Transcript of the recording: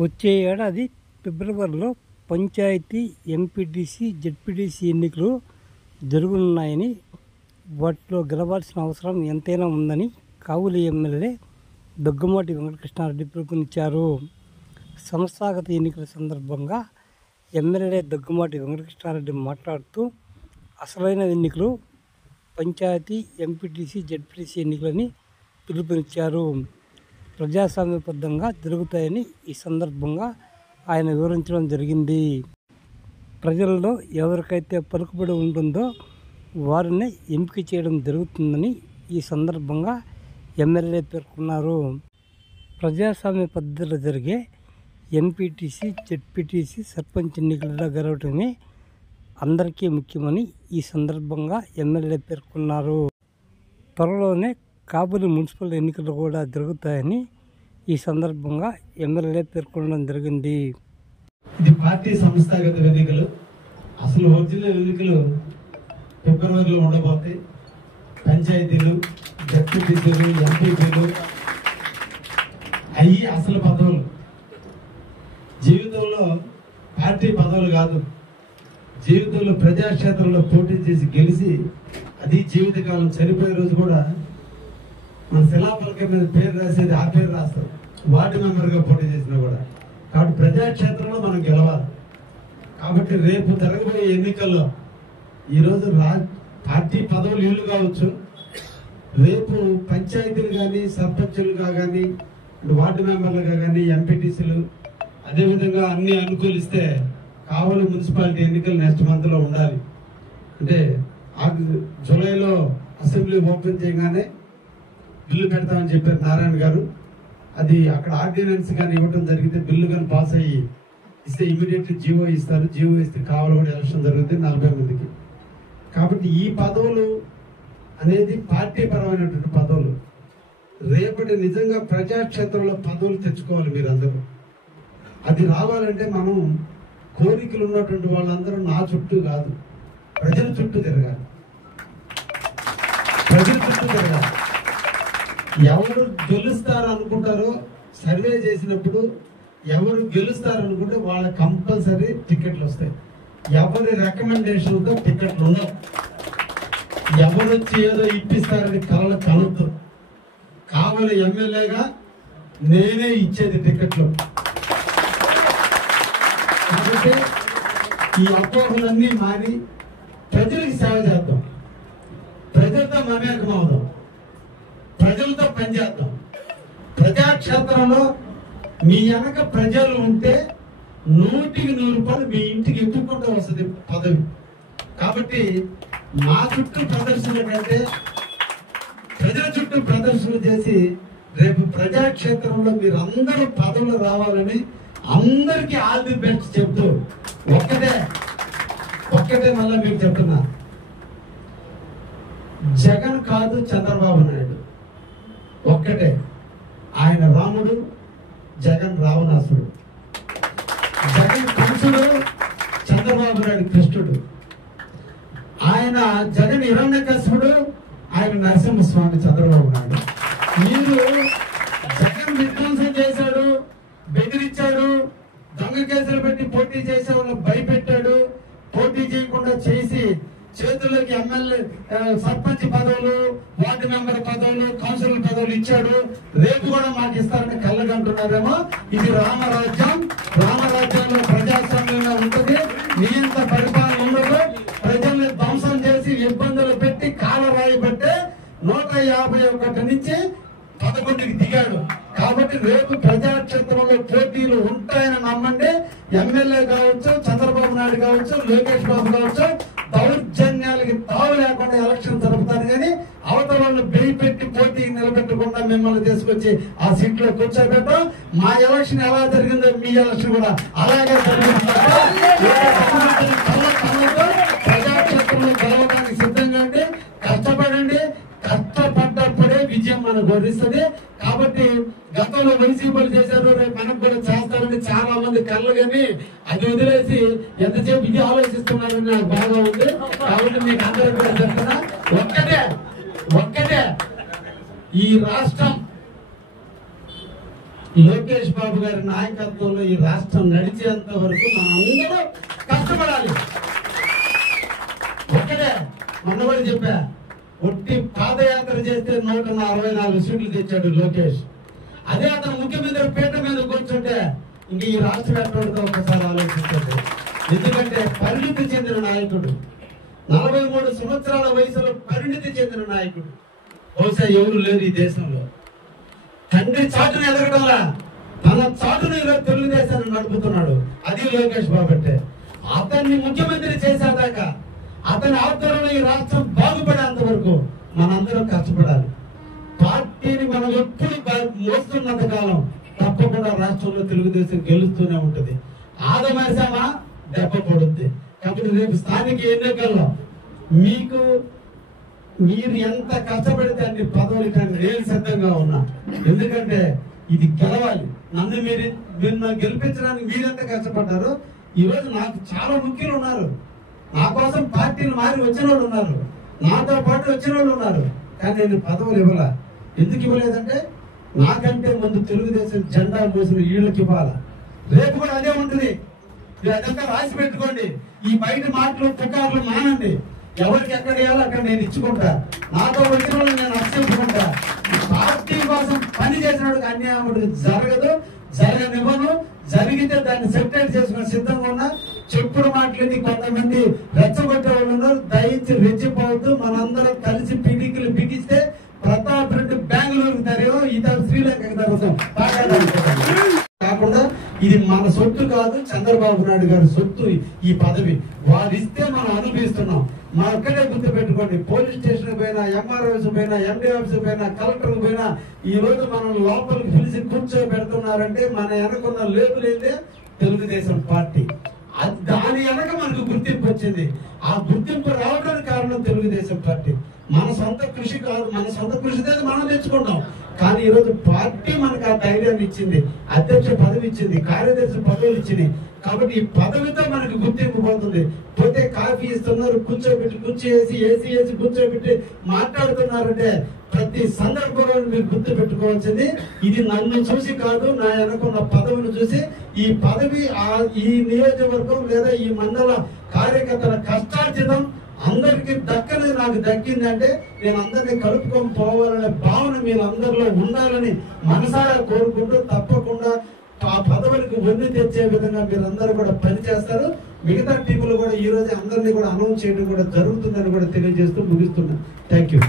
వచ్చే ఏడాది ఫిబ్రవరిలో పంచాయతీ, ఎంపీటీసీ, జెడ్పీటీసీ ఎన్నికలు జరగనున్నాయని, వాటిలో గెలవాల్సిన అవసరం ఎంతైనా ఉందని కావలి ఎమ్మెల్యే దగ్గుమాటి వెంకటకృష్ణారెడ్డి పిలుపునిచ్చారు. సంస్థాగత ఎన్నికల సందర్భంగా ఎమ్మెల్యే దగ్గుమాటి వెంకటకృష్ణారెడ్డి మాట్లాడుతూ, అసలైన ఎన్నికలు పంచాయతీ, ఎంపీటీసీ, జెడ్పీటీసీ ఎన్నికలని పిలుపునిచ్చారు. ప్రజాస్వామ్యబద్ధంగా జరుగుతాయని ఈ సందర్భంగా ఆయన వివరించడం జరిగింది. ప్రజల్లో ఎవరికైతే పలుకుబడి ఉంటుందో వారిని ఎంపిక చేయడం జరుగుతుందని ఈ సందర్భంగా ఎమ్మెల్యే పేర్కొన్నారు. ప్రజాస్వామ్య పద్ధతిలో జరిగే ఎంపీటీసీ, జెడ్పీటీసీ, సర్పంచ్ ఎన్నికలలో గెలవటమే అందరికీ ముఖ్యమని ఈ సందర్భంగా ఎమ్మెల్యే పేర్కొన్నారు. త్వరలోనే కావలి మున్సిపల్ ఎన్నికలు కూడా జరుగుతాయని ఈ సందర్భంగా ఎమ్మెల్యే పేర్కొనడం జరిగింది. ఇది పార్టీ సంస్థాగత ఎన్నికలు. అసలు ఒరిజినల్ ఎన్నికలు ఫిబ్రవరిలో ఉండబోతాయి. పంచాయతీలు, జెడ్పీటీసీలు, ఎంపీపీలు అయ్యి అసలు పదవులు. జీవితంలో పార్టీ పదవులు కాదు, జీవితంలో ప్రజాక్షేత్రంలో పోటీ చేసి గెలిచి అది జీవితకాలం చనిపోయే రోజు కూడా మన శిలాఫలకం మీద పేరు రాసేది ఆ పేరు రాస్తారు, వార్డు మెంబర్గా పోటీ చేసినా కూడా. కాబట్టి ప్రజాక్షేత్రంలో మనం గెలవాలి. కాబట్టి రేపు జరగబోయే ఎన్నికల్లో ఈరోజు పార్టీ పదవులు ఇల్లు కావచ్చు, రేపు పంచాయతీలు కానీ, సర్పంచులుగా కానీ, వార్డు మెంబర్లుగా కానీ, ఎంపీటీసీలు అదేవిధంగా అన్ని అనుకూలిస్తే కావలి మున్సిపాలిటీ ఎన్నికలు నెక్స్ట్ మంత్లో ఉండాలి. అంటే జూలైలో అసెంబ్లీ ఓపెన్ చేయగానే బిల్లు పెడతామని చెప్పారు నారాయణ గారు. అది అక్కడ ఆర్డినెన్స్ కానీ ఇవ్వడం జరిగితే, బిల్లు కానీ పాస్ అయ్యి ఇస్తే ఇమీడియట్లీ జీవో ఇస్తారు. జీవో ఇస్తే కావాలి కూడా ఎలక్షన్ జరుగుతుంది 40 మందికి. కాబట్టి ఈ పదవులు అనేది పార్టీ పరమైనటువంటి పదవులు. రేపటి నిజంగా ప్రజాక్షేత్రంలో పదవులు తెచ్చుకోవాలి మీరందరూ. అది రావాలంటే మనం కోరికలు ఉన్నటువంటి వాళ్ళందరూ నా చుట్టూ కాదు, ప్రజల చుట్టూ తిరగాలి. ప్రజల చుట్టూ తిరగాలి. ఎవరు గెలుస్తారు అనుకుంటారో సర్వే చేసినప్పుడు ఎవరు గెలుస్తారు అనుకుంటే వాళ్ళ కంపల్సరీ టికెట్లు వస్తాయి. ఎవరి రికమెండేషన్తో టికెట్లు ఉండవు. ఎవరు వచ్చి ఏదో ఇప్పిస్తారని కలలు కలవద్దు. కావలి ఎమ్మెల్యేగా నేనే ఇచ్చేది టికెట్లు. కాబట్టి ఈ అపోహలన్నీ మారి ప్రజలకు సేవ చేద్దాం, ప్రజలతో మమేకం అవుదాం, ప్రజలతో పనిచేద్దాం. ప్రజాక్షేత్రంలో మీ వెనక ప్రజలు ఉంటే 100కి 100 మీ ఇంటికి ఎత్తుకుంటూ వస్తుంది పదవి. కాబట్టి మా చుట్టూ ప్రదర్శన కంటే ప్రజల చుట్టూ ప్రదర్శన చేసి రేపు ప్రజాక్షేత్రంలో మీరు అందరూ పదవులు రావాలని అందరికీ ఆల్ ది బెస్ట్ చెప్తూ ఒక్కటే మళ్ళీ మీకు చెప్తున్నా, జగన్ కాదు చంద్రబాబు నాయుడు ఒక్కటే. ఆయన రాముడు, జగన్ రావణాసుడు. జగన్ కంసుడు, చంద్రబాబు నాయుడు కృష్ణుడు. ఆయన జగన్ హిరణ్యకశిపుడు, ఆయన నరసింహస్వామి చంద్రబాబు నాయుడు. మీరు జగన్ విధ్వంసం చేశాడు, బెదిరించాడు, దొంగ కేసులు పెట్టి పోటీ చేసే వాళ్ళు భయపెట్టాడు, పోటీ చేయకుండా చేసి చేతుల్లోకి ఎమ్మెల్యే, సర్పంచ్ పదవులు, వార్డు మెంబర్ పదవులు, కౌన్సిలర్ పదవులు ఇచ్చాడు. రేపు కూడా మాకు ఇస్తారని కళ్ళగంటున్నారేమో. ఇది రామరాజ్యం. రామరాజ్యంలో ప్రజాస్వామ్యంగా ఉంటుంది, నియంత పరిపాలన ఉండదు. ప్రజల్ని ధ్వంసం చేసి ఇబ్బందులు పెట్టి కాలరాయి బట్టే 151 నుంచి 11కి దిగాడు. కాబట్టి రేపు ప్రజాక్షేత్రంలో పోటీలు ఉంటాయని నమ్మండి. ఎమ్మెల్యే కావచ్చు, చంద్రబాబు నాయుడు కావచ్చు, లోకేష్ బాబు కావచ్చు, దౌర్జన్యాలకి తావు లేకుండా ఎలక్షన్ జరుపుతారు. కానీ అవతలను భయపెట్టి పోటీ నిలబెట్టకుండా మిమ్మల్ని తీసుకొచ్చి ఆ సీట్లో కూర్చోబెట్టం. మా ఎలక్షన్ ఎలా జరిగిందో మీ ఎలక్షన్ కూడా అలాగే జరుగుతుంది. ప్రజాక్షేత్రంలో గెలవడానికి సిద్ధంగా అండి, కష్టపడండి. కష్టపడ్డప్పుడే విజయం మనకు వరిస్తుంది. కాబట్టి గతంలో వైసీపీలు చేశారు, రేపు మనకు కూడా చేస్తారని చాలా మంది కళ్ళు, కానీ అది వదిలేసి ఎంతసేపు ఇది ఆలోచిస్తున్నారని నాకు బాగా ఉంది. కాబట్టి మీకు అందరూ కూడా చెప్తున్నా, ఒక్కటే ఈ రాష్ట్రం లోకేష్ బాబు గారి నాయకత్వంలో ఈ రాష్ట్రం నడిచేంత వరకు మనం అందరూ కష్టపడాలి. ఒక్కడే మొన్నబడి చెప్పా, ఒట్టి పాదయాత్ర చేస్తే 144 సీట్లు తెచ్చాడు లోకేష్. అదే అతను ముఖ్యమంత్రి పీట మీద కూర్చుంటే ఇంక ఈ రాష్ట్రం ఎక్కడితో ఒకసారి ఆలోచించండి. ఎందుకంటే పరిణితి చెందిన నాయకుడు, 43 సంవత్సరాల వయసులో పరిణితి చెందిన నాయకుడు బహుశా ఎవరు లేరు ఈ దేశంలో. తండ్రి చాటును ఎదగడంలా తన చాటును ఈరోజు తెలుగుదేశాన్ని నడుపుతున్నాడు. అది లోకేష్ బాబు అంటే. అతన్ని ముఖ్యమంత్రి చేసేదాకా, అతని ఆధ్వర్యంలో ఈ రాష్ట్రం బాగుపడేంత వరకు మనందరం కష్టపడాలి. పార్టీని మనం ఎప్పుడు మోస్తున్నంత కాలం తప్పకుండా రాష్ట్రంలో తెలుగుదేశం గెలుస్తూనే ఉంటుంది. ఆదమేశామా దెబ్బ పడుద్ది. కాబట్టి రేపు స్థానిక ఎన్నికల్లో మీరు ఎంత కష్టపడితే అన్ని పదవులు కానీ నేను సిద్ధంగా ఉన్నా. ఎందుకంటే ఇది గెలవాలి. మీరు గెలిపించడానికి మీరెంత కష్టపడ్డారో ఈరోజు నాకు చాలా ముఖ్యులు ఉన్నారు. నా కోసం పార్టీలు మారి వచ్చిన వాళ్ళు ఉన్నారు, నాతో పాటు వచ్చిన వాళ్ళు ఉన్నారు. కానీ నేను పదవులు ఇవ్వాల. ఎందుకు ఇవ్వలేదంటే నాకంటే ముందు తెలుగుదేశం జెండా మోసిన వీళ్ళకి ఇవ్వాలా. రేపు కూడా అదే ఉంటుంది. అదంతా రాసి పెట్టుకోండి. ఈ బయట మాటలు పుకార్లు మానండి. ఎవరికి ఎక్కడ ఇవ్వాలో అక్కడ నేను ఇచ్చుకుంటా. నాతో వచ్చిన వాళ్ళు నేను అర్చించుకుంటా. పార్టీ కోసం పని చేసినప్పుడు అన్యాయం జరగదు, జరగనివ్వను. జరిగితే దాన్ని సెటిల్ చేసుకుని సిద్ధంగా ఉన్నా. చెప్పుడు మాటలని కొంతమంది రెచ్చగొట్టే వాళ్ళు ఉన్నారు. దయించి రెచ్చిపోవద్దు. మనందరం కలిసి పిడికిలు బిగిస్తే ప్రతాప్ రెడ్డి బెంగళూరుకి తరేమో ఇతర శ్రీలంకకి తరుగుతాం. కాకుండా ఇది మన సొత్తు కాదు, చంద్రబాబు నాయుడు గారి సొత్తు. ఈ పదవి వారిస్తే మనం అనుభవిస్తున్నాం. మా ఒక్కడే గుర్తు పెట్టుకోండి. పోలీస్ స్టేషన్ పోయినా, ఎంఆర్ఓస్ పోయినా, ఎండి ఆఫీస్ పోయినా, కలెక్టర్ పోయినా ఈ రోజు మనం లోపలికి పిలిచి కూర్చోబెడుతున్నారంటే మన వెనకున్న లేబుల్ అయితే తెలుగుదేశం పార్టీ. దాని వెనక మనకు గుర్తింపు వచ్చింది. ఆ గుర్తింపు రావడానికి కారణం తెలుగుదేశం పార్టీ. మన సొంత కృషి కాదు. మన సొంత కృషితో మనం తెచ్చుకుంటాం. కానీ ఈరోజు పార్టీ మనకు ఆ ధైర్యాన్ని ఇచ్చింది, అధ్యక్ష పదవి ఇచ్చింది, కార్యదర్శి పదవులు ఇచ్చింది. కాబట్టి ఈ పదవితో మనకు గుర్తింపు పోతుంది. పోతే కాఫీ ఇస్తున్నారు, కూర్చోబెట్టి ఏసీ వేసి కూర్చోబెట్టి మాట్లాడుతున్నారంటే ప్రతి సందర్భంలో మీరు గుర్తు పెట్టుకోవాల్సింది ఇది నన్ను చూసి కాదు, నా వెనకున్న పదవిని చూసి. ఈ పదవి ఈ నియోజకవర్గం లేదా ఈ మండల కార్యకర్తల కష్టార్జితం అందరికి దక్కని నాకు దక్కిందంటే నేను అందరినీ కలుపుకొని పోవాలనే భావన మీరు అందరిలో ఉండాలని మనసారా కోరుకుంటూ తప్పకుండా ఆ పదవులకు వన్ని తెచ్చే విధంగా మీరు అందరూ కూడా పనిచేస్తారు. మిగతా టీములు కూడా ఈ రోజు అందరినీ కూడా అనౌన్స్ చేయడం కూడా జరుగుతుందని కూడా తెలియజేస్తూ ముగిస్తున్నాను. Thank you.